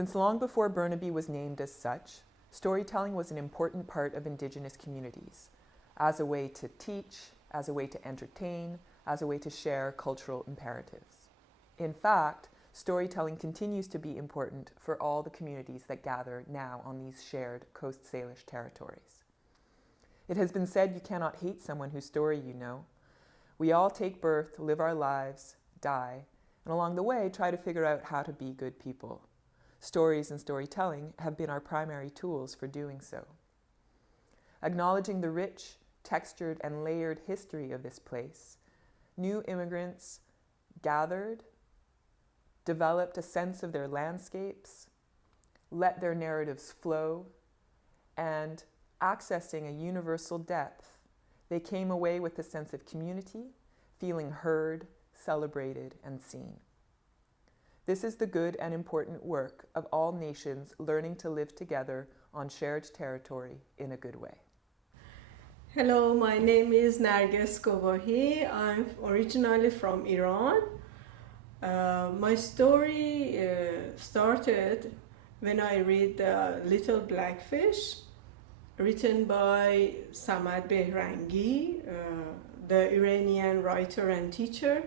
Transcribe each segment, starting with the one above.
Since long before Burnaby was named as such, storytelling was an important part of Indigenous communities, as a way to teach, as a way to entertain, as a way to share cultural imperatives. In fact, storytelling continues to be important for all the communities that gather now on these shared Coast Salish territories. It has been said you cannot hate someone whose story you know. We all take birth, live our lives, die, and along the way try to figure out how to be good people. Stories and storytelling have been our primary tools for doing so. Acknowledging the rich, textured, and layered history of this place, new immigrants gathered, developed a sense of their landscapes, let their narratives flow, and accessing a universal depth, they came away with a sense of community, feeling heard, celebrated, and seen. This is the good and important work of all nations learning to live together on shared territory in a good way. Hello, my name is Narges Govahi. I'm originally from Iran. My story started when I read Little Blackfish, written by Samad Behrangi, the Iranian writer and teacher.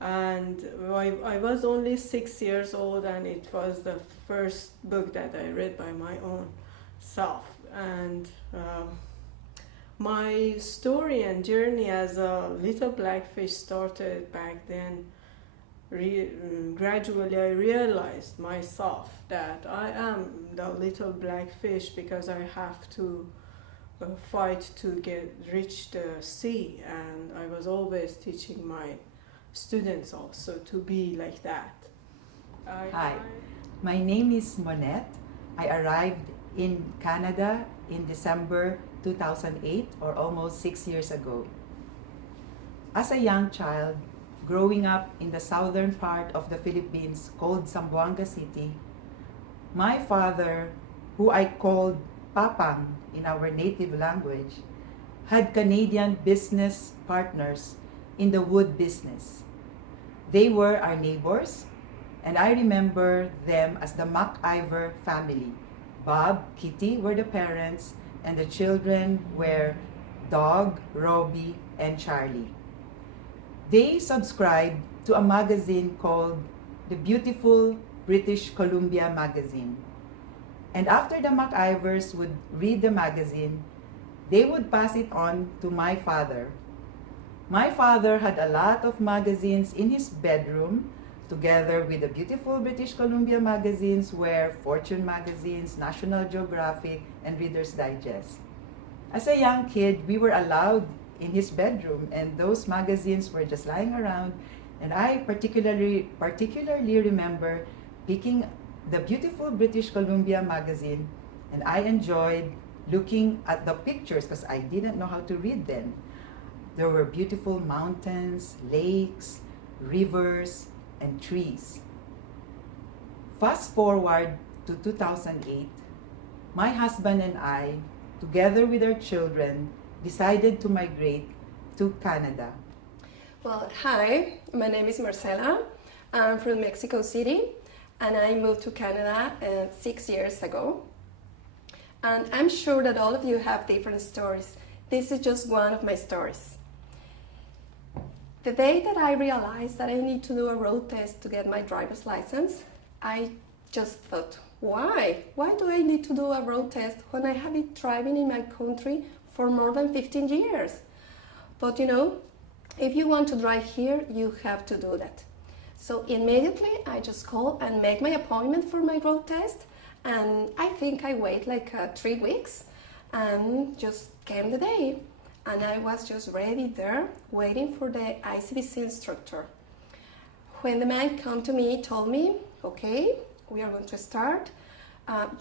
And I was only 6 years old, and it was the first book that I read by my own self. And my story and journey as a little blackfish started back then. Gradually I realized myself that I am the little blackfish because I have to fight to reach the sea, and I was always teaching my students also to be like that. Hi, my name is Monette. I arrived in Canada in December 2008, or almost 6 years ago. As a young child, growing up in the southern part of the Philippines called Zamboanga City, my father, who I called Papang in our native language, had Canadian business partners in the wood business. They were our neighbors, and I remember them as the MacIver family. Bob, Kitty were the parents, and the children were Dog, Robbie, and Charlie. They subscribed to a magazine called the Beautiful British Columbia Magazine. And after the MacIvers would read the magazine, they would pass it on to my father. My father had a lot of magazines in his bedroom, together with the Beautiful British Columbia magazines were Fortune magazines, National Geographic, and Reader's Digest. As a young kid, we were allowed in his bedroom, and those magazines were just lying around, and I particularly remember picking the Beautiful British Columbia magazine, and I enjoyed looking at the pictures because I didn't know how to read then. There were beautiful mountains, lakes, rivers, and trees. Fast forward to 2008, my husband and I, together with our children, decided to migrate to Canada. Well, hi, my name is Marcela. I'm from Mexico City, and I moved to Canada 6 years ago. And I'm sure that all of you have different stories. This is just one of my stories. The day that I realized that I need to do a road test to get my driver's license, I just thought, why? Why do I need to do a road test when I have been driving in my country for more than 15 years? But you know, if you want to drive here, you have to do that. So immediately I just call and make my appointment for my road test, and I think I wait like 3 weeks, and just came the day. And I was just ready there, waiting for the ICBC instructor. When the man came to me, he told me, okay, we are going to start.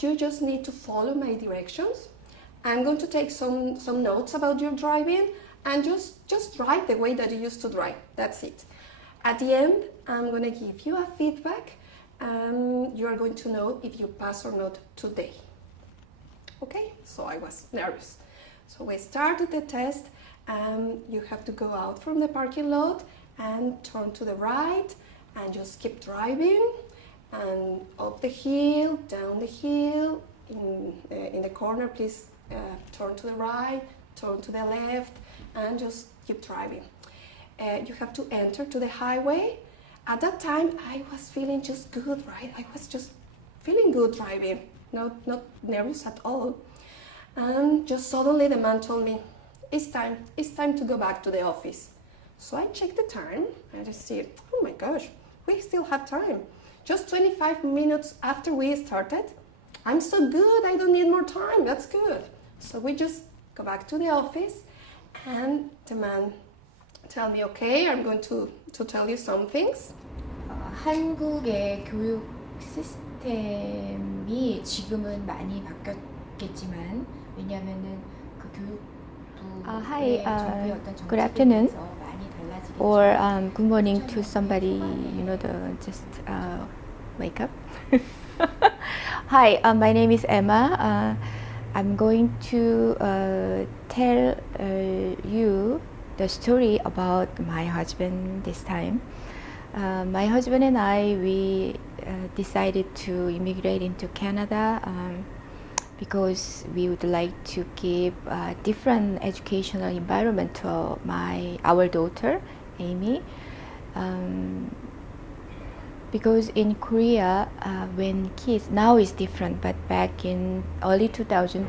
You just need to follow my directions. I'm going to take some notes about your driving, and just drive the way that you used to drive. That's it. At the end, I'm going to give you a feedback, and you are going to know if you pass or not today. Okay, so I was nervous. So we started the test, and you have to go out from the parking lot and turn to the right and just keep driving. and up the hill, down the hill. In the corner, please turn to the right, turn to the left, and just keep driving. You have to enter to the highway. At that time, I was feeling just good, right? I was just feeling good driving, not nervous at all. And just suddenly the man told me, it's time to go back to the office. So I checked the time and I see, oh my gosh, we still have time. Just 25 minutes after we started. I'm so good, I don't need more time, that's good. So we just go back to the office and the man tell me, okay, I'm going to tell you some things. 한국의 교육 시스템이 지금은 많이 바뀌었겠지만 왜냐하면은 그 교육부의 정부의 어떤 good afternoon. 정책에 많이 달라지겠죠. Or good morning to somebody, just wake up. Hi, my name is Emma. I'm going to tell you the story about my husband this time. My husband and I, we decided to immigrate into Canada because we would like to give a different educational environment to our daughter, Amy. Because in Korea, when kids, now it's different, but back in early 2000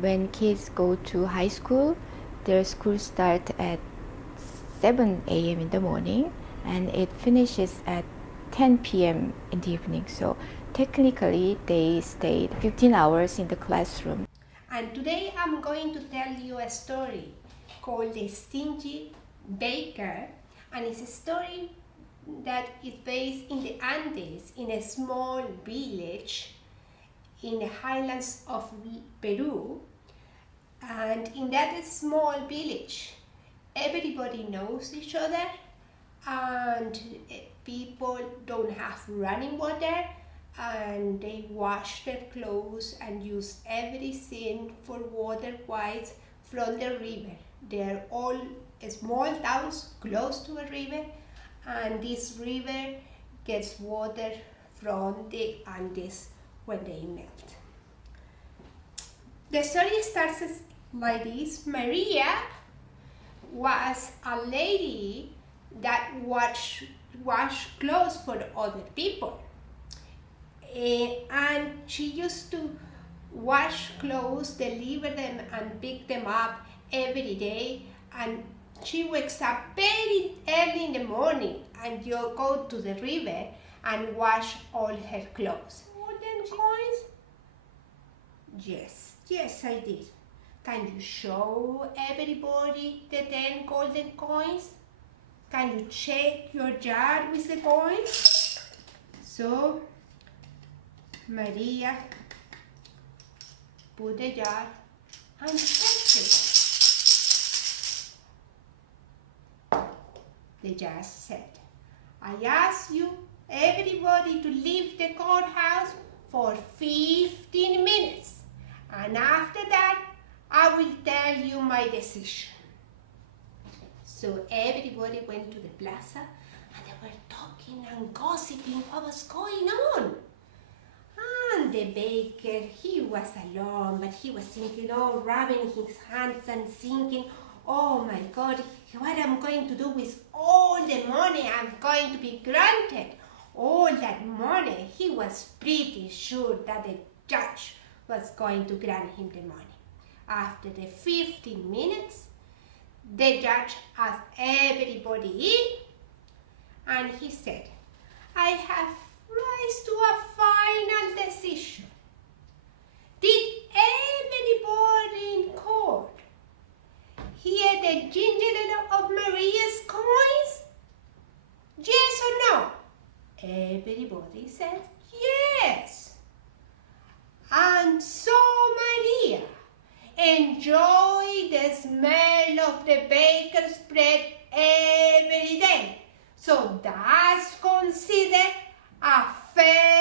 when kids go to high school, their school starts at 7 a.m. in the morning and it finishes at 10 p.m. in the evening. So technically they stayed 15 hours in the classroom. And today I'm going to tell you a story called The Stingy Baker, and it's a story that is based in the Andes, in a small village in the highlands of Peru. And in that small village, everybody knows each other, and people don't have running water, and they wash their clothes and use everything for water-wise from the river. They're all small towns close to a river, and this river gets water from the Andes when they melt. The story starts like this. Maria was a lady that wash clothes for other people, and she used to wash clothes, deliver them and pick them up every day, and she wakes up very early in the morning and you go to the river and wash all her clothes. Golden coins? Yes, I did. Can you show everybody the 10 golden coins? Can you check your jar with the coins? So, Maria put the jar and checked it. The judge said, I ask you, everybody, to leave the courthouse for 15 minutes, and after that, I will tell you my decision. So everybody went to the plaza, and they were talking and gossiping what was going on. And the baker, he was alone, but he was thinking, rubbing his hands and thinking, oh my God, what I'm going to do with all the money I'm going to be granted. All that money, he was pretty sure that the judge was going to grant him the money. After the 15 minutes, the judge asked everybody in, and he said, I have rise to a final decision. Did everybody in court hear the jingling of Maria's coins? Yes or no? Everybody said yes. And so Maria enjoyed the smell of the baker's bread every day. So that's considered a fair